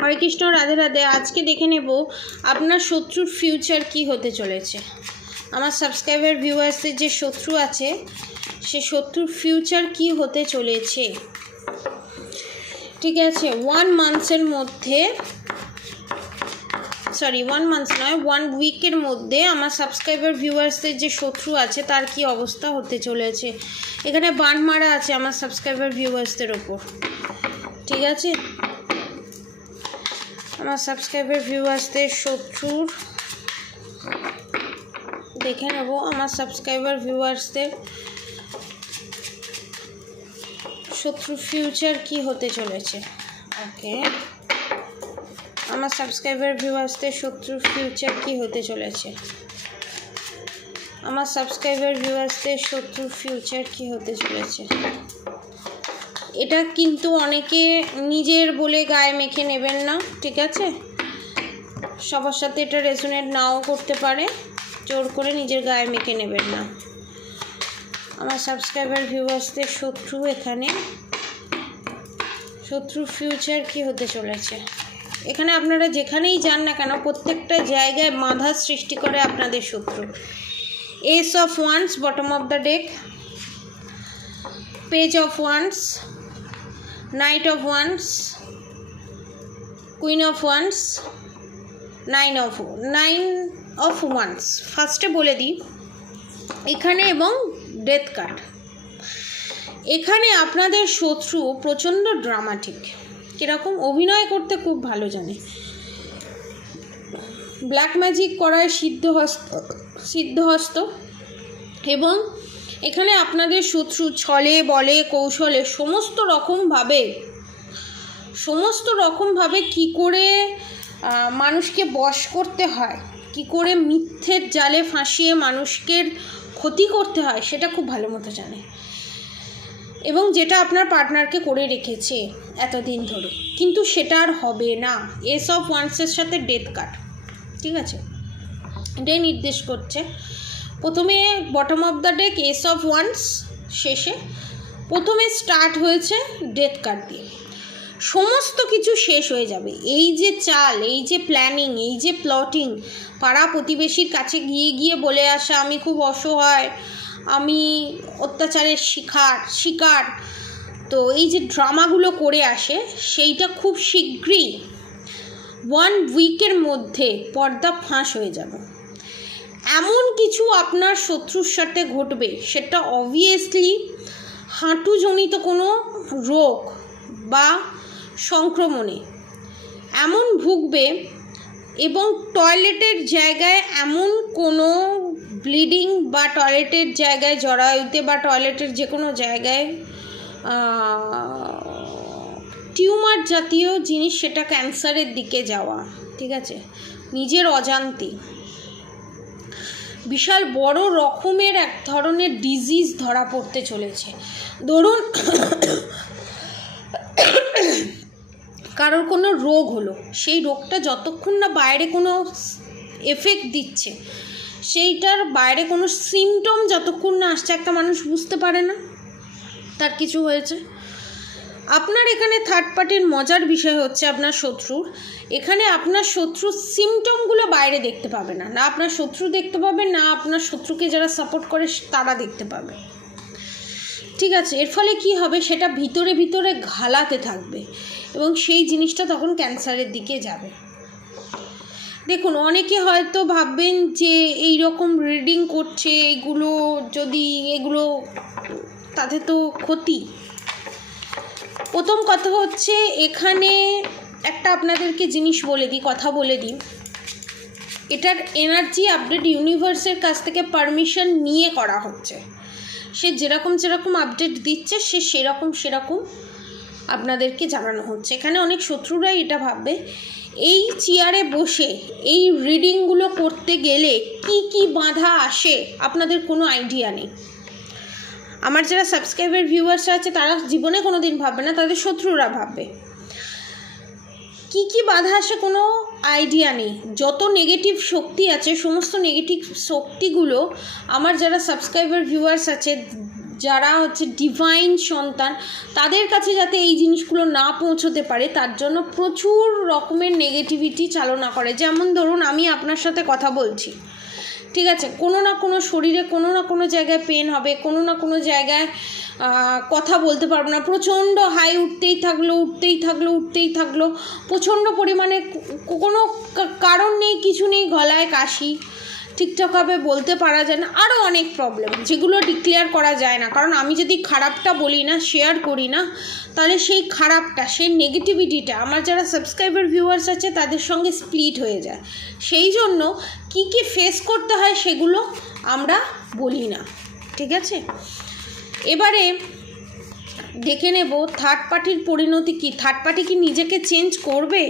হরে কৃষ্ণ, রাধে রাধে। আজকে দেখে নেব আপনার শত্রুর ফিউচার কি হতে চলেছে। আমার সাবস্ক্রাইবার ভিউয়ার্সদের যে শত্রু আছে সে শত্রুর ফিউচার কি হতে চলেছে। ঠিক আছে, 1 মান্থের মধ্যে, সরি 1 মান্থ নয়, 1 উইকের মধ্যে আমার সাবস্ক্রাইবার ভিউয়ার্সদের যে শত্রু আছে তার কি অবস্থা হতে চলেছে। এখানে বান মারা আছে আমার সাবস্ক্রাইবার ভিউয়ার্সদের ওপর। ঠিক আছে, আমার সাবস্ক্রাইবার ভিউয়ার্সদের শত্রুর দেখে নেব। আমার সাবস্ক্রাইবার ভিউয়ার্সদের শত্রুর ফিউচার কি হতে চলেছে। ওকে, আমার সাবস্ক্রাইবার ভিউয়ার্সদের শত্রুর ফিউচার কি হতে চলেছে। আমার সাবস্ক্রাইবার ভিউয়ার্সদের শত্রুর ফিউচার কি হতে চলেছে। এটা কিন্তু অনেকে নিজের বলে গায়ে মেখে নেবেন না, ঠিক আছে। সবার সাথে এটা রেজোনেট নাও করতে পারে, জোর করে নিজের গায়ে মেখে নেবেন না। আমার সাবস্ক্রাইবার ভিউয়ার্সদের শত্রু, এখানে শত্রুর ফিউচার কি হতে চলেছে। এখানে আপনারা যেখানেই যান না কেন প্রত্যেকটা জায়গায় বাধার সৃষ্টি করে আপনাদের শত্রু। S of wands bottom of the deck, page of wands, night of wands, queen of wands, nine of wands. ফার্স্টে বলে দিই এখানে, এবং ডেথ কার্ড। এখানে আপনাদের শত্রু প্রচণ্ড ড্রামাটিক, কীরকম অভিনয় করতে খুব ভালো জানে, ব্ল্যাক ম্যাজিক করায় সিদ্ধহস্ত। এবং এখানে আপনাদের শত্রু ছলে বলে কৌশলে সমস্ত রকমভাবে কি করে মানুষকে বশ করতে হয়, কি করে মিথ্যের জালে ফাঁসিয়ে মানুষকে ক্ষতি করতে হয় সেটা খুব ভালো মতো জানে, এবং যেটা আপনার পার্টনারকে করে রেখেছে এতদিন ধরে, কিন্তু সেটা আর হবে না। এস অফ ওয়ান্সের সাথে ডেথ কার্ড, ঠিক আছে, এটাই নির্দেশ করছে। প্রথমে bottom of the deck S of wands, শেষে প্রথমে স্টার্ট হয়েছে ডেথ কার্ড দিয়ে। সমস্ত কিছু শেষ হয়ে যাবে। এই যে চাল, এই যে প্ল্যানিং, এই যে প্লটিং, পাড়া প্রতিবেশীর কাছে গিয়ে বলে আসা আমি খুব অসহায়, আমি অত্যাচারের শিকার, তো এই যে ড্রামাগুলো করে আসে সেইটা খুব শীঘ্রই 1 উইকের মধ্যে পর্দা ফাঁস হয়ে যাবে। এমন কিছু আপনার শত্রুর সাথে ঘটবে, সেটা অবভিয়াসলি হাঁটুজনিত কোনো রোগ বা সংক্রমণে এমন ভুগবে, এবং টয়লেটের জায়গায় এমন কোনো ব্লিডিং বা টয়লেটের জায়গায় জরায়ুতে বা টয়লেটের যে কোনো জায়গায় টিউমার জাতীয় জিনিস, সেটা ক্যান্সারের দিকে যাওয়া, ঠিক আছে, নিজের অজান্তে বিশাল বড় রকমের এক ধরনের ডিজিজ ধরা পড়তে চলেছে। ধরুন কারোর কোনো রোগ হলো, সেই রোগটা যতক্ষণ না বাইরে কোনো এফেক্ট দিচ্ছে, সেইটার বাইরে কোনো সিমটম যতক্ষণ না আসছে, একটা মানুষ বুঝতে পারে না তার কিছু হয়েছে। আপনার এখানে থার্ড পার্টির মজার বিষয় হচ্ছে আপনার শত্রুর, এখানে আপনার শত্রুর সিমটমগুলো বাইরে দেখতে পাবে না, না আপনার শত্রু দেখতে পাবে, না আপনার শত্রুকে যারা সাপোর্ট করে তারা দেখতে পাবে, ঠিক আছে। এর ফলে কি হবে, সেটা ভিতরে ভিতরে ঘালাতে থাকবে, এবং সেই জিনিসটা তখন ক্যান্সারের দিকে যাবে। দেখুন, অনেকে হয়তো ভাববেন যে এই রকম রিডিং করছে, এগুলো তাতে তো ক্ষতি। প্রথম কথা হচ্ছে, এখানে একটা আপনাদেরকে কথা বলে দিই, এটার এনার্জি আপডেট ইউনিভার্সের কাছ থেকে পারমিশন নিয়ে করা হচ্ছে। সে যেরকম আপডেট দিচ্ছে সে সেরকম আপনাদেরকে জানানো হচ্ছে। এখানে অনেক শত্রুরাই এটা ভাববে, এই চেয়ারে বসে এই রিডিংগুলো করতে গেলে কি বাধা আসে আপনাদের কোনো আইডিয়া নেই। আমার যারা সাবস্ক্রাইবার ভিউয়ার্স আছে তারা জীবনে কোনো দিন ভাববে না, তাদের শত্রুরা ভাববে কি বাধা আসে কোনো আইডিয়া নেই। যত নেগেটিভ শক্তি আছে সমস্ত নেগেটিভ শক্তিগুলো আমার যারা সাবস্ক্রাইবার ভিউয়ার্স আছে যারা হচ্ছে ডিভাইন সন্তান, তাদের কাছে যাতে এই জিনিসগুলো না পৌঁছতে পারে তার জন্য প্রচুর রকমের নেগেটিভিটি চালনা করে। যেমন ধরুন আমি আপনার সাথে কথা বলছি, ঠিক আছে, কোনো না কোনো শরীরে কোনো না কোনো জায়গায় পেন হবে, কোনো না কোনো জায়গায় কথা বলতে পারবো না, প্রচণ্ড হাই উঠতেই থাকলো, প্রচণ্ড পরিমাণে কোনো কারণ নেই, কিছু নেই, গলায় কাশি, ঠিকঠাকভাবে বলতে পারা যায় না, আরও অনেক প্রবলেম যেগুলো ডিক্লেয়ার করা যায় না। কারণ আমি যদি খারাপটা বলি না, শেয়ার করি না, তাহলে সেই খারাপটা, সেই নেগেটিভিটিটা আমার যারা সাবস্ক্রাইবার ভিউয়ার্স আছে তাদের সঙ্গে স্প্লিট হয়ে যায়। সেই জন্য কি কি ফেস করতে হয় সেগুলো আমরা বলি না, ঠিক আছে। এবারে দেখে নেব থার্ড পার্টির পরিণতি কী। থার্ড পার্টি কি নিজেকে চেঞ্জ করবে?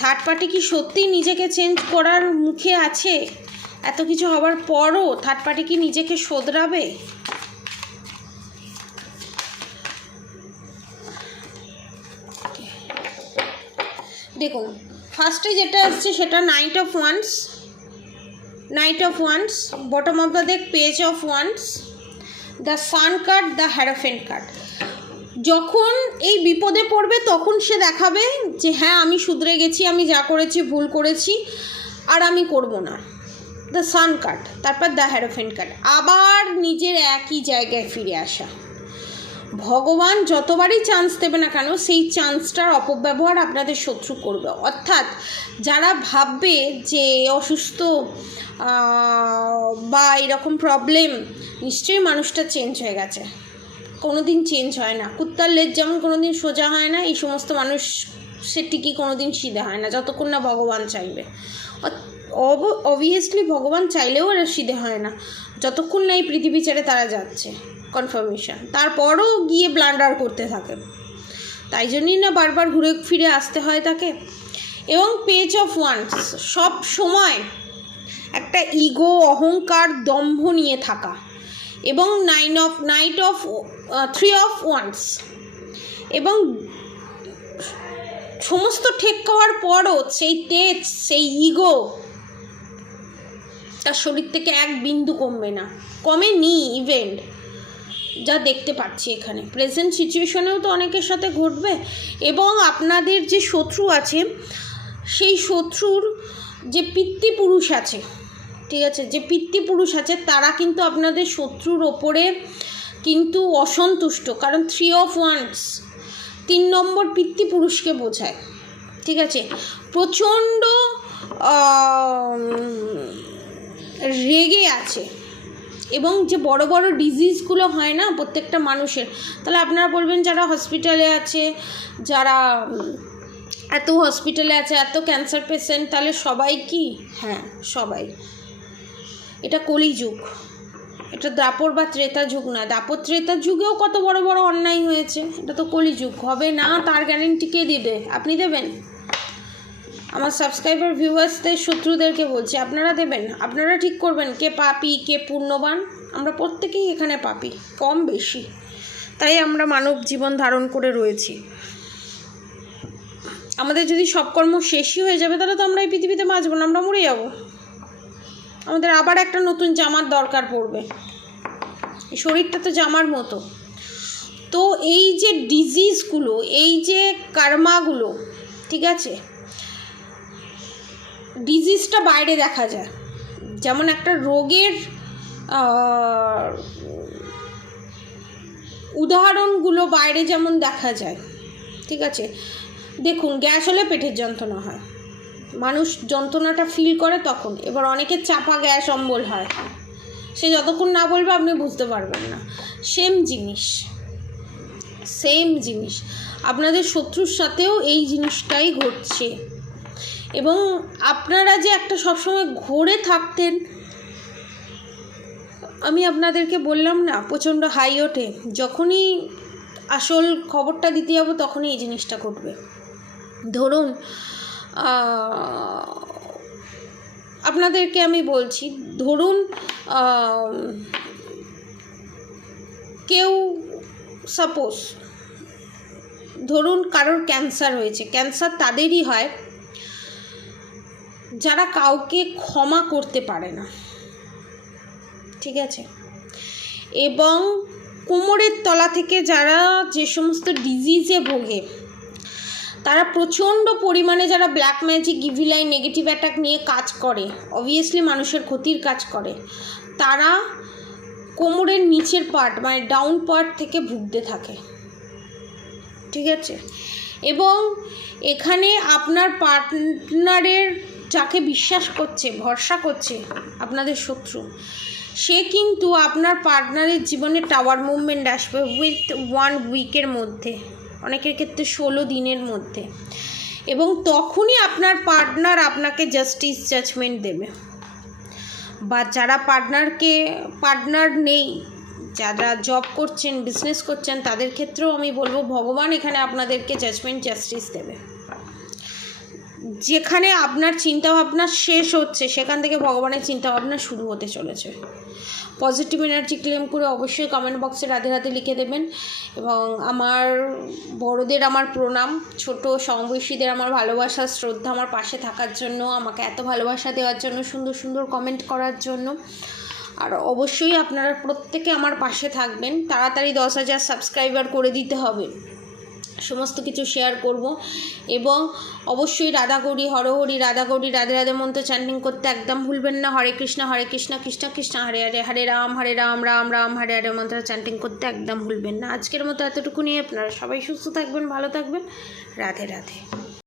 থার্ড পার্টি কি সত্যিই নিজেকে চেঞ্জ করার মুখে আছে? এত কিছু হবার পরও থার্ড পার্টি কি নিজেকে শোধরাবে? দেখুন ফার্স্টে যেটা আসছে সেটা night of wands, bottom of the deck page of wands, the sun card, the হ্যারোফেন্ট card. যখন এই বিপদে পড়বে তখন সে দেখাবে যে হ্যাঁ আমি শুধরে গেছি, আমি যা করেছি ভুল করেছি, আর আমি করব না, দ্য সান কার্ড। তারপর দ্য হ্যারোফেন্ট কার্ড, আবার নিজের একই জায়গায় ফিরে আসা। ভগবান যতবারই চান্স দেবে না কেন সেই চান্সটার অপব্যবহার আপনাদের শত্রু করবে। অর্থাৎ যারা ভাববে যে অসুস্থ বা এরকম প্রবলেম, নিশ্চয়ই মানুষটা চেঞ্জ হয়ে গেছে, কোনো দিন চেঞ্জ হয় না। কুত্তার লেজ যেমন কোনো দিন সোজা হয় না, এই সমস্ত মানুষ সে টিকি কোনো দিন সিধে হয় না যতক্ষণ না ভগবান চাইবে। অবভিয়াসলি ভগবান চাইলেও এরা সিধে হয় না যতক্ষণ না এই পৃথিবী ছেড়ে তারা যাচ্ছে, কনফার্মেশন, তারপরও গিয়ে ব্লান্ডার করতে থাকে। তাই জন্যই না বারবার ঘুরে ফিরে আসতে হয় তাকে। এবং পেজ অফ ওয়ান্স, সব সময় একটা ইগো, অহংকার, দম্ভ নিয়ে থাকা। এবং থ্রি অফ ওয়ান্স, এবং সমস্ত ঠেক খাওয়ার পরও সেই তেজ, সেই ইগো তার শরীর থেকে এক বিন্দু কমেনি ইভেন্ট, যা দেখতে পাচ্ছি এখানে প্রেজেন্ট সিচুয়েশনেও তো অনেকের সাথে ঘটবে। এবং আপনাদের যে শত্রু আছে সেই শত্রুর যে পিতৃপুরুষ আছে, ঠিক আছে, যে পিতৃপুরুষ আছে তারা কিন্তু আপনাদের শত্রুর ওপরে কিন্তু অসন্তুষ্ট। কারণ থ্রি অফ ওয়ান্স 3 নম্বর পিতৃপুরুষকে বোঝায়, ঠিক আছে। প্রচণ্ড রেগে আছে। এবং যে বড় বড় ডিজিজগুলো হয় না প্রত্যেকটা মানুষের, তাহলে আপনারা বলবেন যারা হসপিটালে আছে, যারা এত হসপিটালে আছে, এত ক্যান্সার পেশেন্ট, তাহলে সবাই কি? হ্যাঁ সবাই। এটা কলিযুগ, এটা দাপর বা ত্রেতা যুগ না। দাপর ত্রেতার যুগেও কত বড় বড় অন্যায় হয়েছে, এটা তো কলিযুগ। হবে না তার গ্যারেন্টি কে দেবে? আপনি দেবেন? আমার সাবস্ক্রাইবার ভিউয়ার্সদের, শত্রুদেরকে বলছি, আপনারা দেবেন? আপনারা ঠিক করবেন কে পাপী কে পুণ্যবান। আমরা প্রত্যেকেই এখানে পাপী, কম বেশি, তাই আমরা মানব জীবন ধারণ করে রয়েছি। আমাদের যদি সব কর্ম শেষই হয়ে যাবে তাহলে তো আমরা এই পৃথিবীতে বাঁচব না, আমরা মরে যাব। আমাদের আবার একটা নতুন জামার দরকার পড়বে, এই শরীরটা তো জামার মতো। তো এই যে ডিজিজগুলো, এই যে কার্মাগুলো, ঠিক আছে, ডিজিজটা বাইরে দেখা যায়। যেমন একটা রোগের উদাহরণগুলো বাইরে যেমন দেখা যায়, ঠিক আছে। দেখুন গ্যাস হলে পেটের যন্ত্রণা হয়, মানুষ যন্ত্রণাটা ফিল করে তখন। এবার অনেকের চাপা গ্যাস অম্বল হয়, সে যতক্ষণ না বলবে আপনি বুঝতে পারবেন না। সেম জিনিস আপনাদের শত্রুর সাথেও এই জিনিসটাই ঘটছে। এবং আপনারা যে একটা সবসময় ঘোরে থাকতেন, আমি আপনাদেরকে বললাম না প্রচণ্ড হাই ওঠে, যখনই আসল খবরটা দিতে যাবো তখনই এই জিনিসটা ঘটবে। ধরুন আপনাদেরকে আমি বলছি, ধরুন কেউ সাপোজ ধরুন কারোর ক্যান্সার হয়েছে। ক্যান্সার তাদেরই হয় যারা কাউকে ক্ষমা করতে পারে না, ঠিক আছে। এবং কোমরের তলা থেকে যারা যে সমস্ত ডিজিজে ভোগে, তারা প্রচণ্ড পরিমাণে যারা black magic, evil I, negative attack নিয়ে কাজ করে, অবভিয়াসলি মানুষের ক্ষতির কাজ করে, তারা কোমরের নিচের পার্ট মানে ডাউন পার্ট থেকে ভুগতে থাকে, ঠিক আছে? এবং এখানে আপনার পার্টনারের যাকে বিশ্বাস করছে, ভরসা করছে, আপনাদের শত্রু, সে কিন্তু আপনার পার্টনারের জীবনে টাওয়ার মুভমেন্ট আসবে উইথ 1 উইকের মধ্যে, অনেকের ক্ষেত্রে 16 দিনের মধ্যে, এবং তখনই আপনার পার্টনার আপনাকে জাস্টিস জাজমেন্ট দেবে। বা যারা পার্টনার নেই, যারা জব করছেন, বিজনেস করছেন, তাদের ক্ষেত্রেও আমি বলবো ভগবান এখানে আপনাদেরকে জাজমেন্ট, জাস্টিস দেবে। যেখানে আপনার চিন্তাভাবনা শেষ হচ্ছে, সেখান থেকে ভগবানের চিন্তাভাবনা শুরু হতে চলেছে। পজিটিভ এনার্জি ক্লেম করে অবশ্যই কমেন্ট বক্সে রাধে রাধে লিখে দেবেন। এবং আমার বড়দের আমার প্রণাম, ছোট সমবয়সীদের আমার ভালোবাসা, শ্রদ্ধা, আমার পাশে থাকার জন্য, আমাকে এত ভালোবাসা দেওয়ার জন্য, সুন্দর সুন্দর কমেন্ট করার জন্য। আর অবশ্যই আপনারা প্রত্যেকে আমার পাশে থাকবেন। তাড়াতাড়ি 10,000 সাবস্ক্রাইবার করে দিতে হবে, সমস্ত কিছু শেয়ার করব। এবং অবশ্যই রাধাগৌরী হরহরি, রাধাগৌরী রাধে রাধে মন্ত্র চ্যান্টিং করতে একদম ভুলবেন না। হরে কৃষ্ণ কৃষ্ণ কৃষ্ণ হরে হরে, হরে রাম রাম রাম হরে হরে মন্ত্র চ্যান্টিং করতে একদম ভুলবেন না। আজকের মতো এতটুকুনি। আপনারা সবাই সুস্থ থাকবেন, ভালো থাকবেন। রাধে রাধে।